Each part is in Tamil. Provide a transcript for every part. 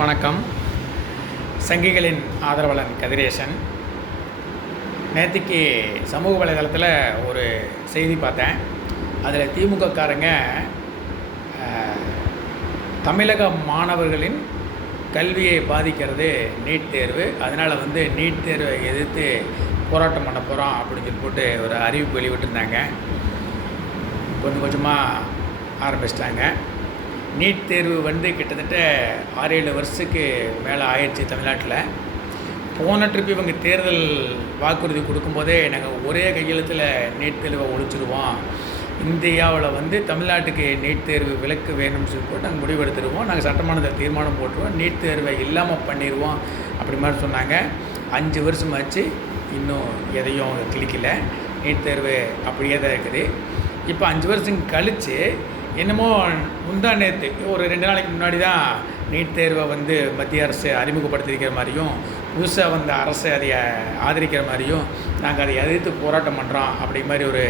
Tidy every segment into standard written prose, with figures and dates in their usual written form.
வணக்கம். சங்கிகளின் ஆதரவாளன் கதிரேசன். நேற்றுக்கு சமூக வலைதளத்தில் ஒரு செய்தி பார்த்தேன். அதில் திமுககாரங்க தமிழக மாணவர்களின் கல்வியை பாதிக்கிறது நீட் தேர்வு, அதனால் நீட் தேர்வை எதிர்த்து போராட்டம் பண்ண போகிறோம் அப்படின்னு சொல்லி போட்டு ஒரு அறிவிப்பு வெளிவிட்டிருந்தாங்க. கொஞ்சம் கொஞ்சமாக ஆரம்பிச்சிட்டாங்க. நீட் தேர்வு கிட்டத்தட்ட 6-7 வருஷத்துக்கு மேலே ஆயிடுச்சு தமிழ்நாட்டில். போன ட்ரிப் இவங்க தேர்தல் வாக்குறுதி கொடுக்கும்போதே நாங்கள் ஒரே கையெழுத்தில் நீட் தேர்வை ஒழிச்சிடுவோம், இந்தியாவில் தமிழ்நாட்டுக்கு நீட் தேர்வு விலக்கு வேணும்னு சொல்லி போட்டு நாங்கள் முடிவெடுத்துடுவோம், நாங்கள் சட்டமன்றத்தில் தீர்மானம் போட்டுருவோம், நீட் தேர்வை இல்லாமல் பண்ணிடுவோம் அப்படி மாதிரி சொன்னாங்க. 5 வருஷமாச்சு, இன்னும் எதையும் கிளிக்கலை. நீட் தேர்வு அப்படியே தான் இருக்குது. இப்போ 5 வருஷம் கழித்து என்னமோ முந்தா நேற்று ஒரு 2 நாளைக்கு முன்னாடி தான் நீட் தேர்வை மத்திய அரசு அறிமுகப்படுத்தியிருக்கிற மாதிரியும், புதுசாக அரசு அதை ஆதரிக்கிற மாதிரியும், நாங்கள் அதை எதிர்த்து போராட்டம் பண்ணுறோம் அப்படி மாதிரி ஒரு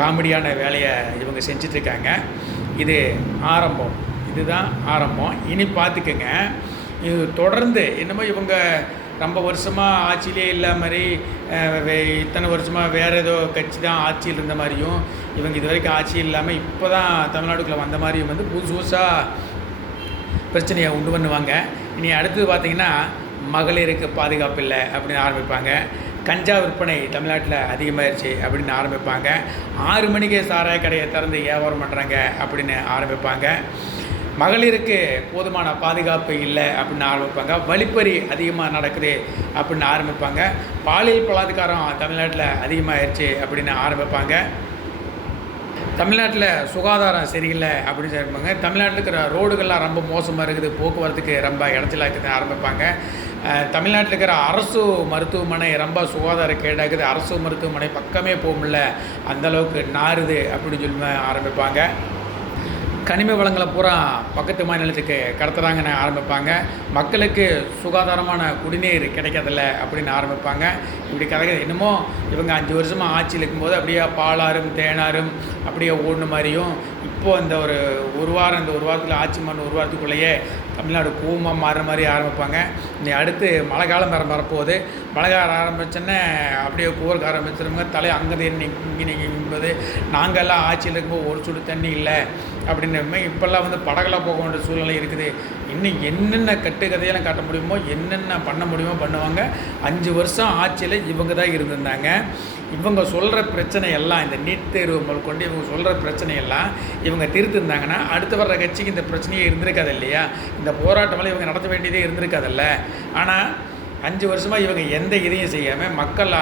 காமெடியான வேலையை இவங்க செஞ்சிட்ருக்காங்க. இது ஆரம்பம், இதுதான் ஆரம்பம். இனி பார்த்துக்கங்க, இது தொடர்ந்து என்னமோ இவங்க ரொம்ப வருஷமாக ஆட்சியிலே இல்லாத மாதிரி, இத்தனை வருஷமாக வேறு ஏதோ கட்சி தான் ஆட்சியில் இருந்த மாதிரியும், இவங்க இது வரைக்கும் ஆட்சி இல்லாமல் இப்போ தான் தமிழ்நாட்டுக்குள்ளே வந்த மாதிரியும் புதுசு புதுசாக பிரச்சனையை உண்டு பண்ணுவாங்க. இனி அடுத்தது பார்த்திங்கன்னா, மகளிருக்கு பாதுகாப்பு இல்லை அப்படின்னு ஆரம்பிப்பாங்க. கஞ்சா விற்பனை தமிழ்நாட்டில் அதிகமாகிடுச்சு அப்படின்னு ஆரம்பிப்பாங்க. 6 மணிக்கு சாராய கடையை திறந்து வியாபாரம் பண்ணுறாங்க அப்படின்னு ஆரம்பிப்பாங்க. மகளிருக்கு போதுமான பாதுகாப்பு இல்லை அப்படின்னு ஆரம்பிப்பாங்க. வழிப்பறி அதிகமாக நடக்குது அப்படின்னு ஆரம்பிப்பாங்க. பாலியல் பலாத்காரம் தமிழ்நாட்டில் அதிகமாகிடுச்சு அப்படின்னு ஆரம்பிப்பாங்க. தமிழ்நாட்டில் சுகாதாரம் சரியில்லை அப்படின்னு சொல்லியிருப்பாங்க. தமிழ்நாட்டில் இருக்கிற ரோடுகள்லாம் ரொம்ப மோசமாக இருக்குது, போக்குவரத்துக்கு ரொம்ப இடச்சலாக இருக்குதுன்னு ஆரம்பிப்பாங்க. தமிழ்நாட்டில் இருக்கிற அரசு மருத்துவமனை ரொம்ப சுகாதார கேடாக்குது, அரசு மருத்துவமனை பக்கமே போக முடியல, அந்தளவுக்கு நாறுது அப்படின்னு சொல்லி ஆரம்பிப்பாங்க. கனிம வளங்களை பூரா பக்கத்து மாநிலத்துக்கு கடத்துகிறாங்கன்னு ஆரம்பிப்பாங்க. மக்களுக்கு சுகாதாரமான குடிநீர் கிடைக்கிறதில்ல அப்படின்னு ஆரம்பிப்பாங்க. இப்படி கதை என்னமோ இவங்க 5 வருஷமாக ஆட்சியில் இருக்கும்போது அப்படியே பாலாறும் தேனாரும் அப்படியே ஓடின மாதிரியும், இப்போது இந்த ஒரு வாரத்தில் ஆட்சி பண்ண ஒரு வாரத்துக்குள்ளேயே தமிழ்நாடு கூவமாக மாறுற மாதிரி ஆரம்பிப்பாங்க. இனி அடுத்து மழை காலம் வரப்போகுது. மழை காலம் ஆரம்பிச்சோன்னே அப்படியே கூவருக்கு ஆரம்பிச்சிருவாங்க. தலை அங்கே இங்கே என்பது, நாங்கள்லாம் ஆட்சியில் இருக்கும்போது ஒரு சுடு தண்ணி இல்லை அப்படின்னு இப்போல்லாம் படகெல்லாம் போக வேண்டிய சூழ்நிலை இருக்குது. இன்னும் என்னென்ன கட்டுக்கதையெல்லாம் காட்ட முடியுமோ, என்னென்ன பண்ண முடியுமோ பண்ணுவாங்க. 5 வருஷம் ஆட்சியில் இவங்க தான் இருந்திருந்தாங்க. இவங்க சொல்கிற பிரச்சனை எல்லாம், இந்த நீட் தேர்வு முதல் கொண்டு இவங்க சொல்கிற பிரச்சனையெல்லாம் இவங்க திருத்திருந்தாங்கன்னா அடுத்து வர்ற கட்சிக்கு இந்த பிரச்சனையே இருந்திருக்காது இல்லையா, இந்த போராட்டமெல்லாம் இவங்க நடத்த வேண்டியதே இருந்திருக்காதில்ல. ஆனால் 5 வருஷமாக இவங்க எந்த இதையும் செய்யாமல் மக்கள்,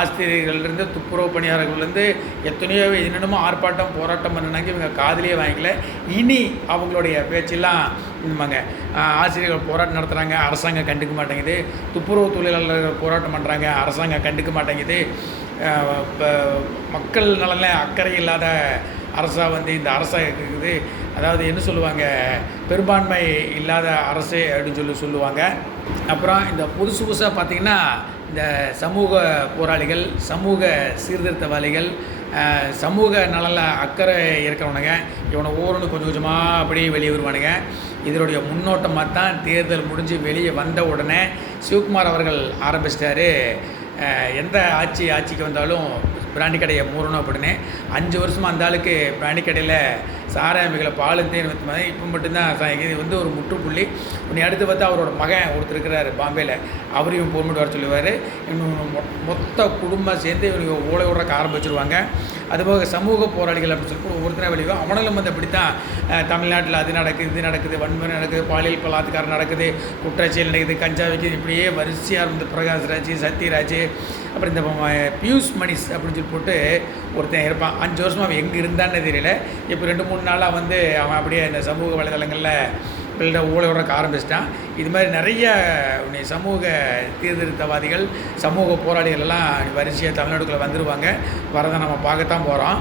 ஆசிரியர்கள்லேருந்து துப்புரவு பணியாளர்கள்லேருந்து எத்தனையோ என்னென்னமோ ஆர்ப்பாட்டம் போராட்டம் பண்ணினாங்க, இவங்க காதிலே வாங்கிக்கல. இனி அவங்களுடைய பேச்செல்லாம் இந்தமாங்க, ஆசிரியர்கள் போராட்டம் நடத்துகிறாங்க, அரசாங்கம் கண்டுக்க மாட்டேங்குது, துப்புரவு தொழிலாளர்கள் போராட்டம் பண்ணுறாங்க, அரசாங்கம் கண்டுக்க மாட்டேங்குது, மக்கள் நலனில் அக்கறை இல்லாத அரசாக இந்த அரசாக இருக்குது, அதாவது என்ன சொல்லுவாங்க, பெரும்பான்மை இல்லாத அரசு அப்படின்னு சொல்லுவாங்க. அப்புறம் இந்த புதுசாக பார்த்திங்கன்னா, இந்த சமூக போராளிகள், சமூக சீர்திருத்தவாதிகள், சமூக நலனில் அக்கறை இருக்கிறவனுங்க, இவனை கொஞ்சம் கொஞ்சமாக அப்படியே வெளியே வருவானுங்க. இதனுடைய முன்னோட்டமாக தான் தேர்தல் முடிஞ்சு வெளியே வந்த உடனே சிவகுமார் அவர்கள் ஆரம்பிச்சிட்டாரு, எந்த ஆட்சிக்கு வந்தாலும் பிராண்டி கடையை மூடணும் அப்படின்னு. 5 வருஷமாக அந்த ஆளுக்கு பிராண்டி கடையில் சாராயமிகளை பாலும் தேன் வைத்து இப்போ மட்டும்தான் இது ஒரு முற்றுப்புள்ளி. உன்னை அடுத்து பார்த்தா அவரோட மகன் ஒருத்தர் இருக்கிறார் பாம்பேயில், அவரையும் போர்மெண்ட் வர சொல்லுவார். மொத்த குடும்பம் சேர்ந்து இவங்க ஓலை விடுறக்க ஆரம்பிச்சிருவாங்க. அதுபோக சமூக போராளிகள் அப்படின்னு சொல்லி ஒவ்வொருத்தரும் வெளியே அவங்களும் அப்படி தான், தமிழ்நாட்டில் அது நடக்குது, இது நடக்குது, வன்முறை நடக்குது, பாலியல் பலாத்காரம் நடக்குது, குற்றச்செயல் நடக்குது, கஞ்சா வைக்குது, இப்படியே வரிசையாக பிரகாஷ்ராஜ், சத்யராஜ், அப்புறம் இந்த பியூஷ் மணிஷ் அப்படின்னு சொல்லி போட்டு ஒருத்தன் இருப்பான். 5 வருஷமாக அவன் எங்கே இருந்தான்னு தெரியல. இப்போ 2-3 நாளாக அவன் அப்படியே இந்த சமூக வலைதளங்களில் பிள்ளை ஊழல் விடக்க ஆரம்பிச்சிட்டான். இது மாதிரி நிறைய சமூக சீர்திருத்தவாதிகள், சமூக போராளிகள் எல்லாம் வரிசையாக தமிழ்நாட்டுக்குள்ளே வந்துடுவாங்க. வரதை நம்ம பார்க்கத்தான் போகிறோம்.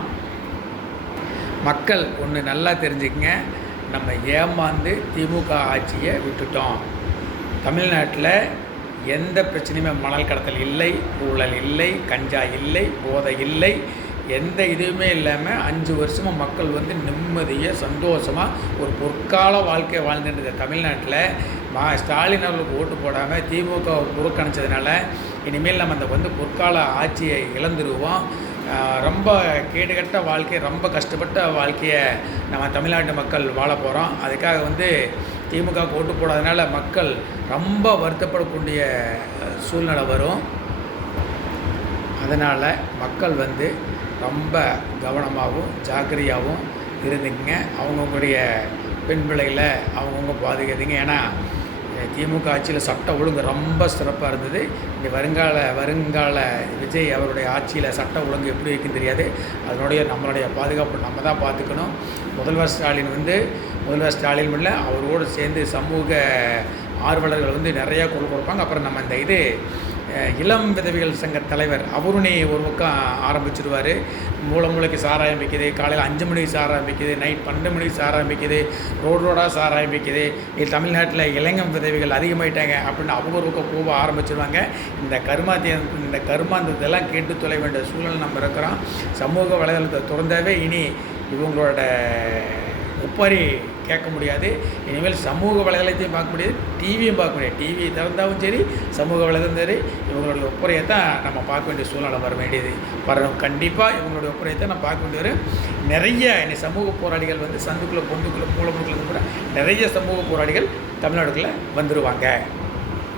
மக்கள் ஒன்று நல்லா தெரிஞ்சுக்கங்க, நம்ம ஏமாந்து திமுக ஆட்சியை விட்டுட்டோம். தமிழ்நாட்டில் எந்த பிரச்சனையுமே மணல் கடத்தல் இல்லை, ஊழல் இல்லை, கஞ்சா இல்லை, போதை இல்லை, எந்த இதுவுமே இல்லாமல் 5 வருஷமாக மக்கள் வந்து நிம்மதியாக சந்தோஷமாக ஒரு பொற்கால வாழ்க்கையை வாழ்ந்துட்டு தமிழ்நாட்டில் ஸ்டாலின் அவர்களுக்கு ஓட்டு போடாமல் திமுக புறக்கணிச்சதுனால இனிமேல் நம்ம அந்த வந்து பொற்கால ஆட்சியை இழந்துருவோம். ரொம்ப கேடுகட்ட வாழ்க்கை, ரொம்ப கஷ்டப்பட்ட வாழ்க்கையை நம்ம தமிழ்நாட்டு மக்கள் வாழ போகிறோம். அதுக்காக வந்து திமுக ஓட்டு போடாதனால மக்கள் ரொம்ப வருத்தப்படக்கூடிய சூழ்நிலை வரும். அதனால் மக்கள் வந்து ரொம்ப கவனமாகவும் ஜாக்கிரதையாகவும் இருந்துங்க. அவங்கவுங்களுடைய பெண் பிள்ளைகளை அவங்கவுங்க பாதுகாத்துங்க. ஏன்னா திமுக ஆட்சியில் சட்ட ஒழுங்கு ரொம்ப சிறப்பாக இருந்தது. இங்கே வருங்கால விஜய் அவருடைய ஆட்சியில் சட்ட ஒழுங்கு எப்படி இருக்குன்னு தெரியாது. அதனுடைய நம்மளுடைய பாதுகாப்பு நம்ம தான் பார்த்துக்கணும். முதல்வர் ஸ்டாலின் இல்லை, அவரோடு சேர்ந்து சமூக ஆர்வலர்கள் வந்து நிறையா குரல் கொடுப்பாங்க. அப்புறம் நம்ம இந்த இளம் விதவிகள் சங்க தலைவர் அவருனே ஒரு பக்கம் ஆரம்பிச்சிடுவார். மூளைக்கு சாராயம் விற்கிது, காலையில் 5 மணிக்கு சாராயம் விற்கிது, நைட் 12 மணிக்கு சாராயம் விற்கிது, ரோடாக சாராயம் விற்கிது, இது தமிழ்நாட்டில் இளைஞம் விதவிகள் அதிகமாயிட்டாங்க அப்படின்னு அவங்க ஒரு பக்கம் போக ஆரம்பிச்சிடுவாங்க. இந்த கருமாந்தத்தெல்லாம் கேட்டு தொலை வேண்டிய சூழல் நம்ம இருக்கிறோம். சமூக வலைதளத்தை திறந்தாவே இனி இவங்களோட ஒப்பாரி கேட்க முடியாது. இனிமேல் சமூக வலைதளத்தையும் பார்க்க முடியாது, டிவியும் பார்க்க முடியாது. டிவி திறந்தாலும் சரி, சமூக வலைதளம் சரி, இவங்களுடைய ஒப்புரையை தான் நம்ம பார்க்க வேண்டிய சூழ்நிலை வரணும். கண்டிப்பாக இவங்களுடைய ஒப்புரையை தான் நம்ம பார்க்க வேண்டிய நிறைய சமூக போராளிகள் வந்து சந்துக்குள்ளே பொந்துக்குள்ளே மூலமுக்குள்ள கூட நிறைய சமூக போராளிகள் தமிழ்நாடுக்குள்ளே வந்துடுவாங்க.